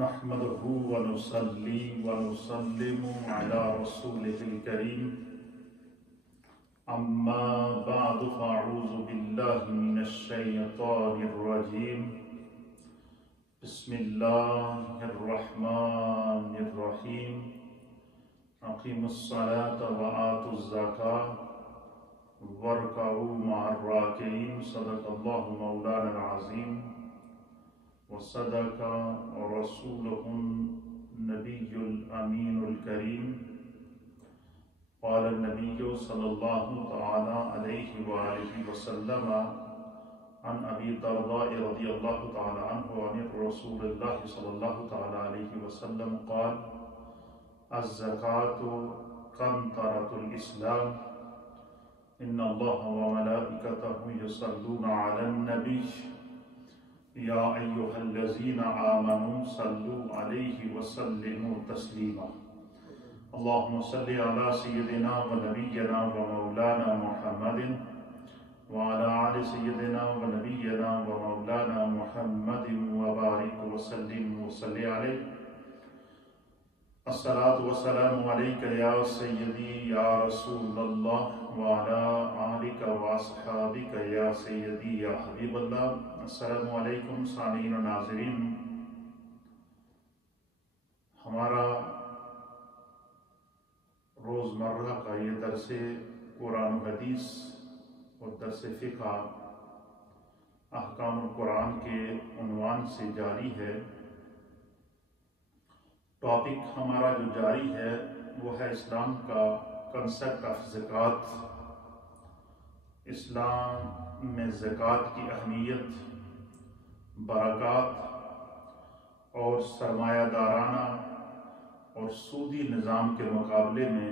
نحمده ونصلي ونسلم على رسوله الكريم أما بعد فأعوذ بالله من الشيطان الرجيم بسم الله الرحمن الرحيم أقيموا الصلاة وآتوا الزكاة واركعوا مع الراكعين صدق الله مولانا العظيم وصدق رسوله النبي الأمين الكريم قال النبي صلى الله تعالى عليه وآله وسلم عن أبي الدرداء رضي الله تعالى عنه وعن رسول الله صلى الله تعالى عليه وسلم قال الزكاة قنطرة الإسلام إن الله وملائكته يصلون على النبي يا أيها الذين آمنوا صلوا عليه وسلموا تسليما اللهم صل على سيدنا ونبينا ومولانا محمد وعلى آل سيدنا ونبينا ومولانا محمد وبارك وسلم وصل عليه الصلاة والسلام عليك يا سيدي يا رسول الله وعلى آلك وأصحابك يا سيدي يا حبيب الله السلام علیکم سامعین و ناظرین. ہمارا روزمرہ کا یہ درس قرآن و حدیث اور درس فقہ احکام القرآن کے عنوان سے جاری ہے. ٹاپک ہمارا جو جاری ہے وہ ہے اسلام کا کنسپٹ آف زکوٰۃ. اسلام میں زکوٰۃ کی اہمیت، برکات اور سرمایہ دارانہ اور سودی نظام کے مقابلے میں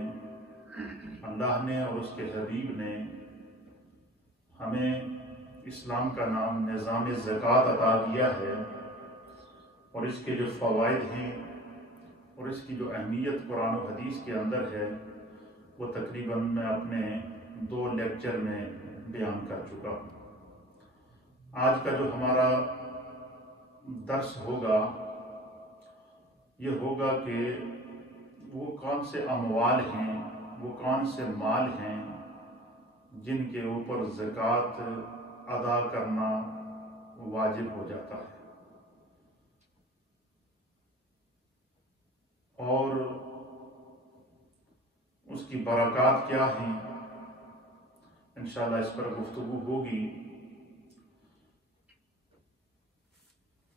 اللہ نے اور اس کے حبیب نے ہمیں اسلام کا نام نظام زکوٰۃ عطا کیا ہے، اور اس کے جو فوائد ہیں اور اس کی جو اہمیت قرآن و حدیث کے اندر ہے وہ تقریباً میں اپنے 2 لیکچر میں بیان کر چکا ہوں. آج کا جو ہمارا درس ہوگا یہ ہوگا کہ وہ کون سے اموال ہیں، وہ کون سے مال ہیں جن کے اوپر زکوٰۃ ادا کرنا واجب ہو جاتا ہے، اور اس کی برکات کیا ہیں. انشاءاللہ اس پر گفتگو ہوگی.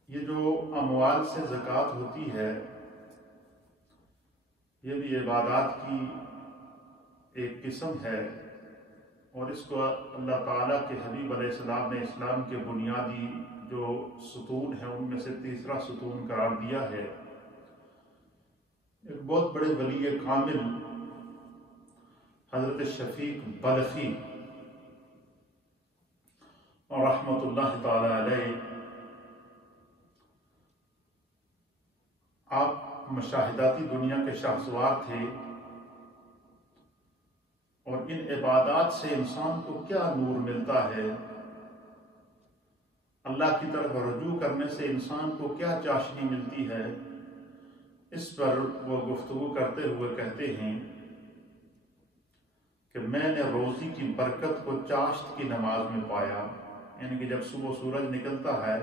یہ جو اموال سے زکوٰۃ ہوتی ہے یہ بھی عبادات کی ایک قسم ہے، اور اس کو اللہ تعالیٰ کے حبیب علیہ السلام نے اسلام کے بنیادی جو ستون ہیں ان میں سے تیسرا ستون قرار دیا ہے. ایک بہت بڑے ولی کامل حضرت شفیق بلخی اور رحمت اللہ تعالی علیہ، آپ مشاہداتی دنیا کے شاہسوار تھے، اور ان عبادات سے انسان کو کیا نور ملتا ہے، اللہ کی طرف رجوع کرنے سے انسان کو کیا چاشنی ملتی ہے، اس پر وہ گفتگو کرتے ہوئے کہتے ہیں کہ میں نے روزی کی برکت کو چاشت کی نماز میں پایا. یعنی کہ جب صبح سورج نکلتا ہے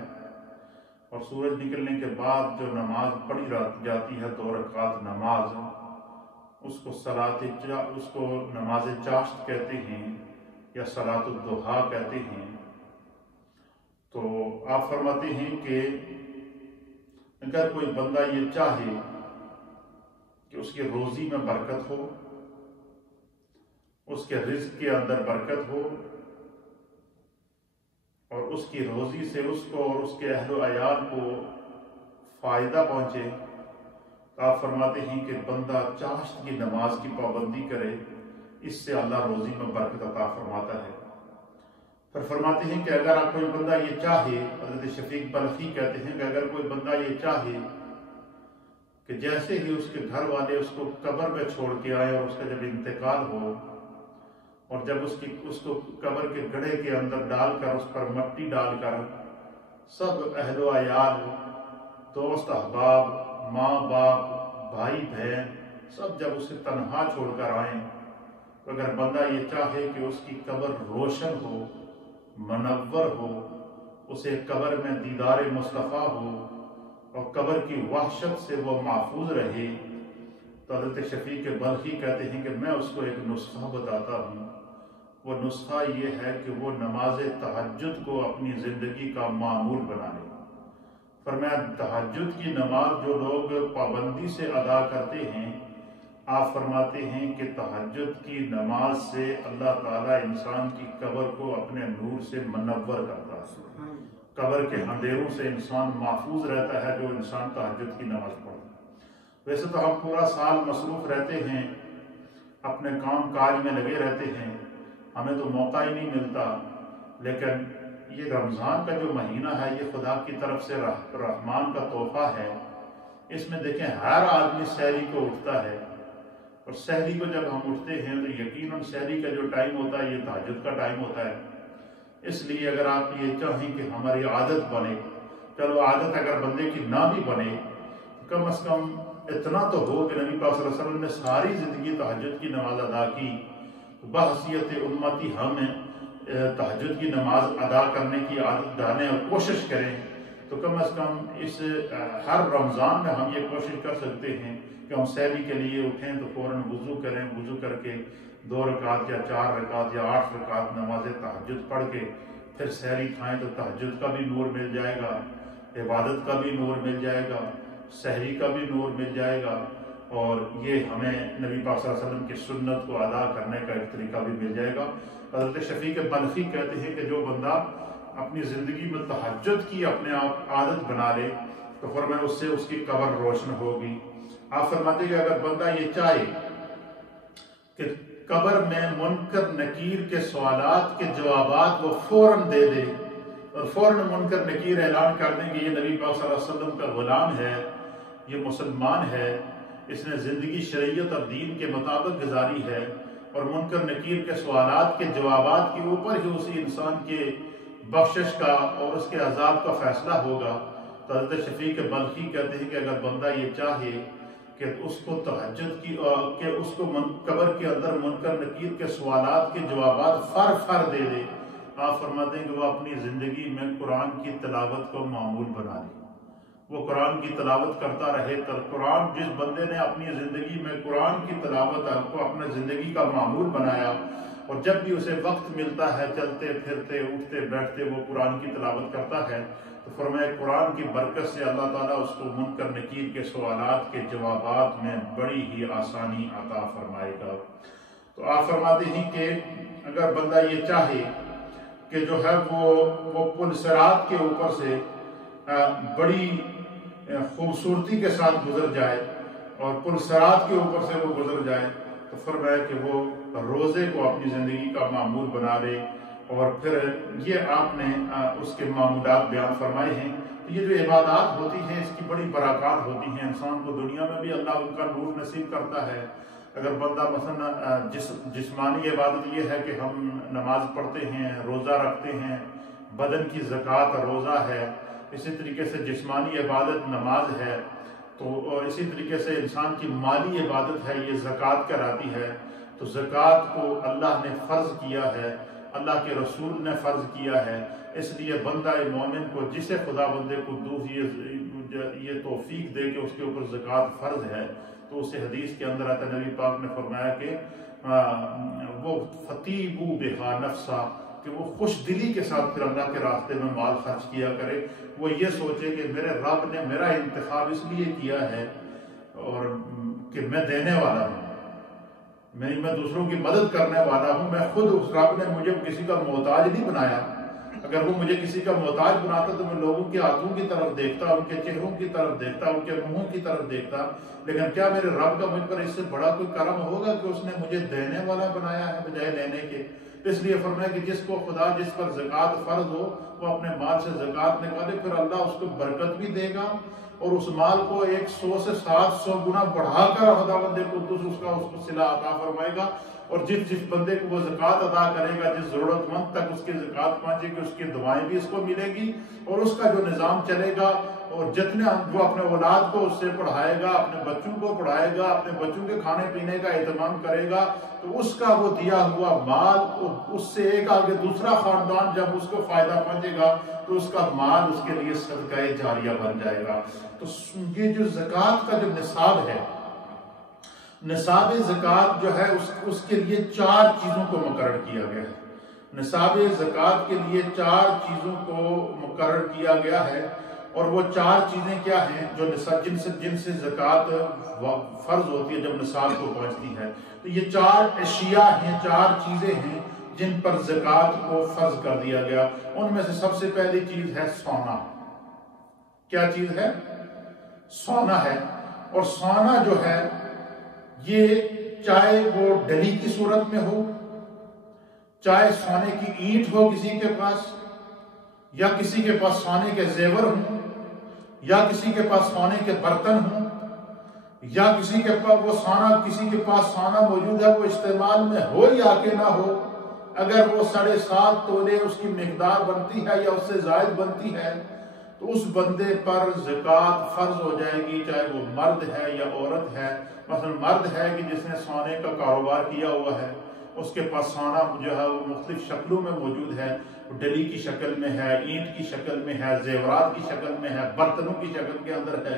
اور سورج نکلنے کے بعد جو نماز پڑھی جاتی ہے 2 رکعت نماز، اس کو نماز چاشت کہتے ہیں یا صلاۃ الضحیٰ کہتے ہیں. تو آپ فرماتے ہیں کہ اگر کوئی بندہ یہ چاہے کہ اس کی روزی میں برکت ہو، اس کے رزق کے اندر برکت ہو، اور اس کی روزی سے اس کو اور اس کے اہل و عیال کو فائدہ پہنچے، تو آپ فرماتے ہیں کہ بندہ چاشت کی نماز کی پابندی کرے، اس سے اللہ روزی میں برکت عطا فرماتا ہے. پھر فرماتے ہیں کہ اگر آپ کوئی بندہ یہ چاہے، حضرت شفیق بلخی کہتے ہیں کہ اگر کوئی بندہ یہ چاہے کہ جیسے ہی اس کے گھر والے اس کو قبر میں چھوڑ کے آئے اور اس کا جب انتقال ہو، اور جب اس کو قبر کے گڑھے کے اندر ڈال کر اس پر مٹی ڈال کر سب اہل و عیال دوست احباب، ماں باپ، بھائی بہن سب جب اسے تنہا چھوڑ کر آئیں، تو اگر بندہ یہ چاہے کہ اس کی قبر روشن ہو، منور ہو، اسے قبر میں دیدار مصطفیٰ ہو اور قبر کی وحشت سے وہ محفوظ رہے، تو حضرت شفیق بلخی کہتے ہیں کہ میں اس کو ایک نسخہ بتاتا ہوں۔ وہ نسخہ یہ ہے کہ وہ نماز تہجد کو اپنی زندگی کا معمول بنا لے۔ فرمایا تہجد کی نماز جو لوگ پابندی سے ادا کرتے ہیں، آپ فرماتے ہیں کہ تہجد کی نماز سے اللہ تعالیٰ انسان کی قبر کو اپنے نور سے منور کرتا ہے، قبر کے اندھیروں سے انسان محفوظ رہتا ہے جو انسان تہجد کی نماز پڑھتا ہے۔ ویسے تو ہم پورا سال مصروف رہتے ہیں، اپنے کام کاج میں لگے رہتے ہیں، ہمیں تو موقع ہی نہیں ملتا، لیکن یہ رمضان کا جو مہینہ ہے یہ خدا کی طرف سے رحمان کا تحفہ ہے۔ اس میں دیکھیں ہر آدمی سحری کو اٹھتا ہے، اور سحری کو جب ہم اٹھتے ہیں تو یقیناً سحری کا جو ٹائم ہوتا ہے یہ تہجد کا ٹائم ہوتا ہے۔ اس لیے اگر آپ یہ چاہیں کہ ہماری عادت بنے، چلو عادت اگر بندے کی نہ بھی بنے، کم از کم اتنا تو ہو کہ نبی پاک صلی اللہ علیہ وسلم نے ساری زندگی تہجد کی نماز ادا کی، بحیثیت امتی ہم تہجد کی نماز ادا کرنے کی عادت ڈالیں اور کوشش کریں، تو کم از کم اس ہر رمضان میں ہم یہ کوشش کر سکتے ہیں کہ ہم سحری کے لیے اٹھیں تو فوراً وضو کریں، وضو کر کے 2 رکعت یا 4 رکعت یا 8 رکعت نماز تہجد پڑھ کے پھر سحری کھائیں، تو تہجد کا بھی نور مل جائے گا، عبادت کا بھی نور مل جائے گا، سحری کا بھی نور مل جائے گا، اور یہ ہمیں نبی پاک صلی اللہ علیہ وسلم کی سنت کو ادا کرنے کا ایک طریقہ بھی مل جائے گا۔ حضرت شفیق بلخی کہتے ہیں کہ جو بندہ اپنی زندگی میں تہجد کی اپنے آپ عادت بنا لے تو فرمایا اس سے اس کی قبر روشن ہوگی۔ آپ فرماتے ہیں کہ اگر بندہ یہ چاہے کہ قبر میں منکر نکیر کے سوالات کے جوابات وہ فوراً دے دے اور فوراً منکر نکیر اعلان کر دیں کہ یہ نبی پاک صلی اللہ علیہ وسلم کا غلام ہے، یہ مسلمان ہے، اس نے زندگی شریعت اور دین کے مطابق گزاری ہے، اور منکر نکیر کے سوالات کے جوابات کے اوپر ہی اسی انسان کے بخشش کا اور اس کے عذاب کا فیصلہ ہوگا، تو حضرت شفیق بلخی کہتے ہیں کہ اگر بندہ یہ چاہے کہ اس کو تہجد کی کہ اس کو قبر کے اندر منکر نکیر کے سوالات کے جوابات فر دے دے، آپ فرماتے ہیں کہ وہ اپنی زندگی میں قرآن کی تلاوت کو معمول بنا لے، وہ قرآن کی تلاوت کرتا رہے۔ قرآن جس بندے نے اپنی زندگی میں قرآن کی تلاوت کو اپنے زندگی کا معمول بنایا، اور جب بھی اسے وقت ملتا ہے چلتے پھرتے اٹھتے بیٹھتے وہ قرآن کی تلاوت کرتا ہے، تو فرمایا قرآن کی برکت سے اللہ تعالیٰ اس کو منکر نکیر کے سوالات کے جوابات میں بڑی ہی آسانی عطا فرمائے گا۔ تو آپ فرماتے ہیں کہ اگر بندہ یہ چاہے کہ جو ہے وہ پل صراط کے اوپر سے بڑی خوبصورتی کے ساتھ گزر جائے اور پل صراط کے اوپر سے وہ گزر جائے، تو فرمایا کہ وہ روزے کو اپنی زندگی کا معمول بنا لے، اور پھر یہ آپ نے اس کے معمولات بیان فرمائے ہیں۔ یہ جو عبادات ہوتی ہیں اس کی بڑی برکات ہوتی ہیں، انسان کو دنیا میں بھی اللہ ان کا نور نصیب کرتا ہے۔ اگر بندہ مثلا جسمانی عبادت یہ ہے کہ ہم نماز پڑھتے ہیں، روزہ رکھتے ہیں، بدن کی زکوٰۃ روزہ ہے، اسی طریقے سے جسمانی عبادت نماز ہے، تو اور اسی طریقے سے انسان کی مالی عبادت ہے، یہ زکوٰۃ کراتی ہے۔ تو زکوٰۃ کو اللہ نے فرض کیا ہے، اللہ کے رسول نے فرض کیا ہے، اس لیے بندہ مومن کو جسے خدا بندے قدوس یہ توفیق دے کہ اس کے اوپر زکوٰۃ فرض ہے، تو اسے حدیث کے اندر آتا ہے، نبی پاک نے فرمایا کہ وہ فطیبو بہا نفسا، کہ وہ خوش دلی کے ساتھ پھر اللہ کے راستے میں مال خرچ کیا کرے، وہ یہ سوچے کہ میرے رب نے میرا انتخاب اس لیے کیا ہے اور کہ میں دینے والا ہوں، میں دوسروں کی مدد کرنے والا ہوں، میں خود اس رب نے مجھے کسی کا محتاج نہیں بنایا۔ اگر وہ مجھے کسی کا محتاج بناتا تو میں لوگوں کے ہاتھوں کی طرف دیکھتا، ان کے چہروں کی طرف دیکھتا، ان کے منہوں کی طرف دیکھتا، لیکن کیا میرے رب کا مجھ پر اس سے بڑا کوئی کرم ہوگا کہ اس نے مجھے دینے والا بنایا ہے بجائے لینے کے؟ اس لیے فرمایا کہ جس کو خدا جس پر زکوٰۃ فرض ہو وہ اپنے مال سے زکوٰۃ نکالے، پھر اللہ اس کو برکت بھی دے گا اور اس مال کو 100 سے 700 گنا بڑھا کر خداوند قدوس اس کو صلہ عطا فرمائے گا، اور جس جس بندے کو وہ زکوٰۃ ادا کرے گا، جس ضرورت مند تک اس کی زکوٰۃ پہنچے گی، اس کی دعائیں بھی اس کو ملے گی، اور اس کا جو نظام چلے گا، اور جتنے جو اپنے اولاد کو اس سے پڑھائے گا، اپنے بچوں کو پڑھائے گا، اپنے بچوں کے کھانے پینے کا اہتمام کرے گا، تو اس کا وہ دیا ہوا مال، اس سے ایک آگے دوسرا خاندان جب اس کو فائدہ پہنچے گا تو اس کا مال اس کے لیے صدقہ جاریہ بن جائے گا۔ تو یہ جو زکوٰۃ کا جو نصاب ہے، نصاب زکوٰۃ جو ہے اس کے لیے 4 چیزوں کو مقرر کیا گیا ہے۔ نصاب زکوٰۃ کے لیے 4 چیزوں کو مقرر کیا گیا ہے، اور وہ 4 چیزیں کیا ہیں جو جن سے زکوٰۃ فرض ہوتی ہے جب نصاب کو پہنچتی ہے۔ تو یہ 4 اشیاء ہیں، 4 چیزیں ہیں جن پر زکوٰۃ کو فرض کر دیا گیا۔ ان میں سے سب سے پہلی چیز ہے سونا۔ کیا چیز ہے؟ سونا ہے۔ اور سونا جو ہے یہ چاہے وہ ڈلی کی صورت میں ہو، چاہے سونے کی اینٹ ہو کسی کے پاس، یا کسی کے پاس سونے کے زیور ہوں، یا کسی کے پاس سونے کے برتن ہوں، یا کسی کے پاس سونا موجود ہے، وہ استعمال میں ہو یا کہ نہ ہو، اگر وہ 7.5 تولے اس کی مقدار بنتی ہے یا اس سے زائد بنتی ہے تو اس بندے پر زکوٰۃ فرض ہو جائے گی، چاہے وہ مرد ہے یا عورت ہے۔ مثلا مرد ہے کہ جس نے سونے کا کاروبار کیا ہوا ہے، اس کے پاس سونا جو ہے وہ مختلف شکلوں میں موجود ہے، ڈلی کی شکل میں ہے، اینٹ کی شکل میں ہے، زیورات کی شکل میں ہے، برتنوں کی شکل کے اندر ہے۔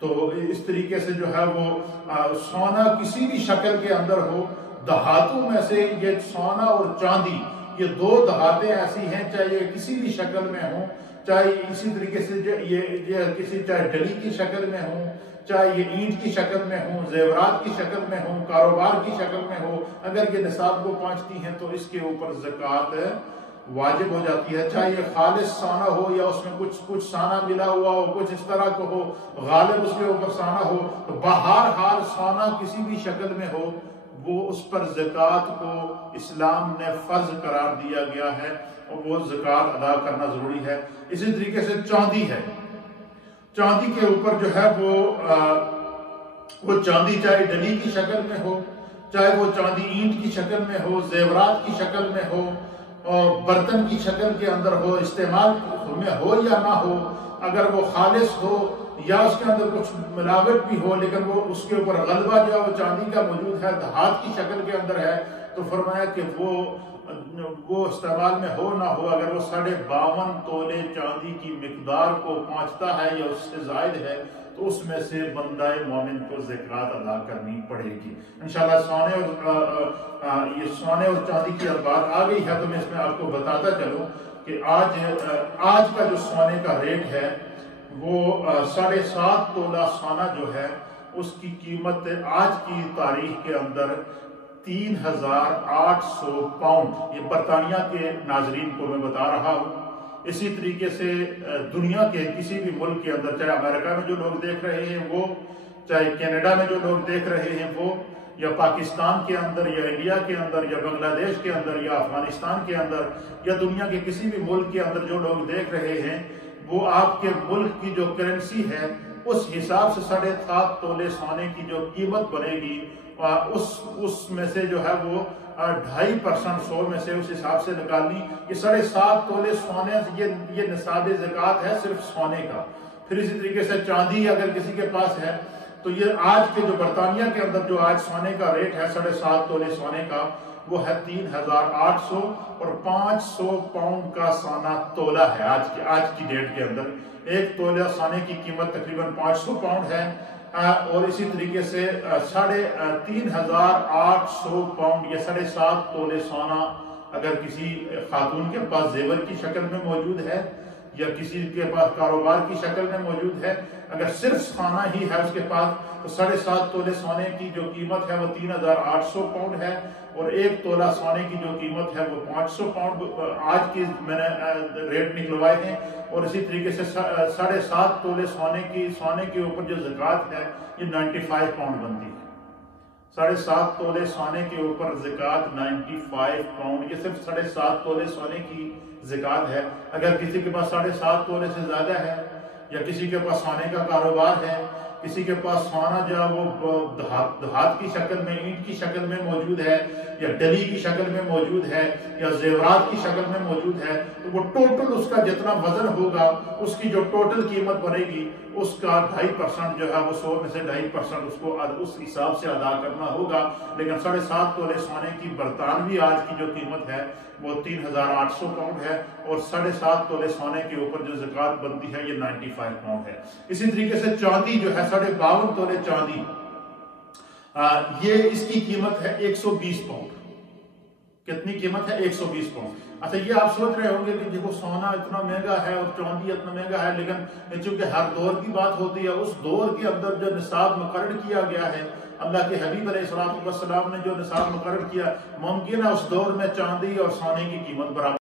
تو اس طریقے سے جو ہے وہ سونا کسی بھی شکل کے اندر ہو۔ دھاتوں میں سے یہ سونا اور چاندی، یہ 2 دھاتیں ایسی ہیں، چاہے یہ کسی بھی شکل میں ہوں، چاہے اسی طریقے سے یہ کسی چاہے ڈلی کی شکل میں ہوں، چاہے یہ اینٹ کی شکل میں ہوں، زیورات کی شکل میں ہوں، کاروبار کی شکل میں ہو، اگر یہ نصاب کو پہنچتی ہیں تو اس کے اوپر زکوٰۃ واجب ہو جاتی ہے۔ چاہے یہ خالص سونا ہو یا اس میں کچھ سونا ملا ہوا ہو، کچھ اس طرح کو ہو، غالب اس کے اوپر سونا ہو، تو بہرحال سونا کسی بھی شکل میں ہو، وہ اس پر زکوٰۃ کو اسلام نے فرض قرار دیا گیا ہے، اور وہ زکوٰۃ ادا کرنا ضروری ہے۔ اسی طریقے سے چاندی ہے، چاندی کے اوپر جو ہے وہ چاندی چاہے ڈلی کی شکل میں ہو، چاہے وہ چاندی اینٹ کی شکل میں ہو، زیورات کی شکل میں ہو، اور برتن کی شکل کے اندر ہو، استعمال میں ہو یا نہ ہو، اگر وہ خالص ہو یا اس کے اندر کچھ ملاوٹ بھی ہو، لیکن وہ اس کے اوپر غلبہ جو ہے وہ چاندی کا موجود ہے، دھات کی شکل کے اندر ہے، تو فرمایا کہ وہ استعمال میں ہو نہ ہو، اگر وہ 52 تولے چاندی کی مقدار کو پہنچتا ہے یا اس سے زائد ہے تو اس میں سے بندہ مومن کو زکوٰۃ ادا کرنی پڑے گی۔ انشاءاللہ سونے اور چاندی کی بات آ گئی ہے تو میں اس میں آپ کو بتاتا چلوں کہ آج کا جو سونے کا ریٹ ہے وہ 7.5 تولہ سونا جو ہے اس کی قیمت آج کی تاریخ کے اندر 3,800 پاؤنڈ، یہ برطانیہ کے ناظرین کو میں بتا رہا ہوں۔ اسی طریقے سے دنیا کے کسی بھی ملک کے اندر، چاہے امریکہ میں جو لوگ دیکھ رہے ہیں وہ، چاہے کینیڈا میں جو لوگ دیکھ رہے ہیں وہ، یا پاکستان کے اندر یا انڈیا کے اندر یا بنگلہ دیش کے اندر یا افغانستان کے اندر یا دنیا کے کسی بھی ملک کے اندر جو لوگ دیکھ رہے ہیں، وہ آپ کے ملک کی جو کرنسی ہے اس حساب سے 7.5 تولے سونے کی جو قیمت بنے گی اس میں سے جو ہے وہ 2.5% 100 میں سے اس حساب سے نکالنی۔ یہ 7.5 تولے سونے یہ نصاب زکوٰۃ ہے صرف سونے کا۔ پھر اسی طریقے سے چاندی اگر کسی کے پاس ہے تو یہ آج کے جو برطانیہ کے اندر جو آج سونے کا ریٹ ہے 7.5 تولے سونے کا وہ ہے 3,800 اور 500 پاؤنڈ کا سونا تولہ ہے آج کی ڈیٹ کے اندر۔ ایک تولہ سونے کی قیمت تقریباً 500 پاؤنڈ ہے، اور اسی طریقے سے 3,800 پاؤنڈ یا 7.5 تولے سونا اگر کسی خاتون کے پاس زیور کی شکل میں موجود ہے یا کسی کے پاس کاروبار کی شکل میں موجود ہے، اگر صرف سونا ہی ہے اس کے پاس تو 7.5 تولے سونے کی جو قیمت ہے وہ 3,800 پاؤنڈ ہے، اور ایک تولہ سونے کی جو قیمت ہے وہ 500 پاؤنڈ آج کی میں نے ریٹ نکلوائے ہیں۔ اور اسی طریقے سے 7.5 تولے سونے کے اوپر جو زکوٰۃ ہے یہ 95 پاؤنڈ بنتی ہے۔ 7.5 تولے سونے کے اوپر زکوٰۃ 95 پاؤنڈ، یہ صرف 7.5 تولے سونے کی زکوٰۃ ہے۔ اگر کسی کے پاس 7.5 تولے سے زیادہ ہے یا کسی کے پاس سونے کا کاروبار ہے کسی کے پاس سونا جو ہے وہ دھات کی شکل میں، اینٹ کی شکل میں موجود ہے، یا ڈلی کی شکل میں موجود ہے، یا زیورات کی شکل میں موجود ہے، تو وہ ٹوٹل اس کا جتنا وزن ہوگا، اس کی جو ٹوٹل قیمت بنے گی، اس کا 2.5% جو ہے وہ 100 میں سے 2.5% اس کو اس حساب سے ادا کرنا ہوگا۔ لیکن 7.5 تولے سونے کی برطانوی آج کی جو قیمت ہے وہ 3,800 پاؤنڈ ہے، اور 7.5 تولے سونے کے اوپر جو زکوٰۃ بنتی ہے یہ 95 پاؤنڈ ہے۔ اسی طریقے سے چاندی جو ہے 52.5 تولے چاندی، یہ اس کی قیمت ہے 120 پاؤنڈ۔ کتنی قیمت ہے؟ 120 پاؤنڈ۔ اچھا، یہ آپ سوچ رہے ہوں گے کہ دیکھو سونا اتنا مہنگا ہے اور چاندی اتنا مہنگا ہے، لیکن چونکہ ہر دور کی بات ہوتی ہے، اس دور کے اندر جو نصاب مقرر کیا گیا ہے، اللہ کے حبیب علیہ السلام نے جو نصاب مقرر کیا، ممکن ہے اس دور میں چاندی اور سونے کی قیمت برابر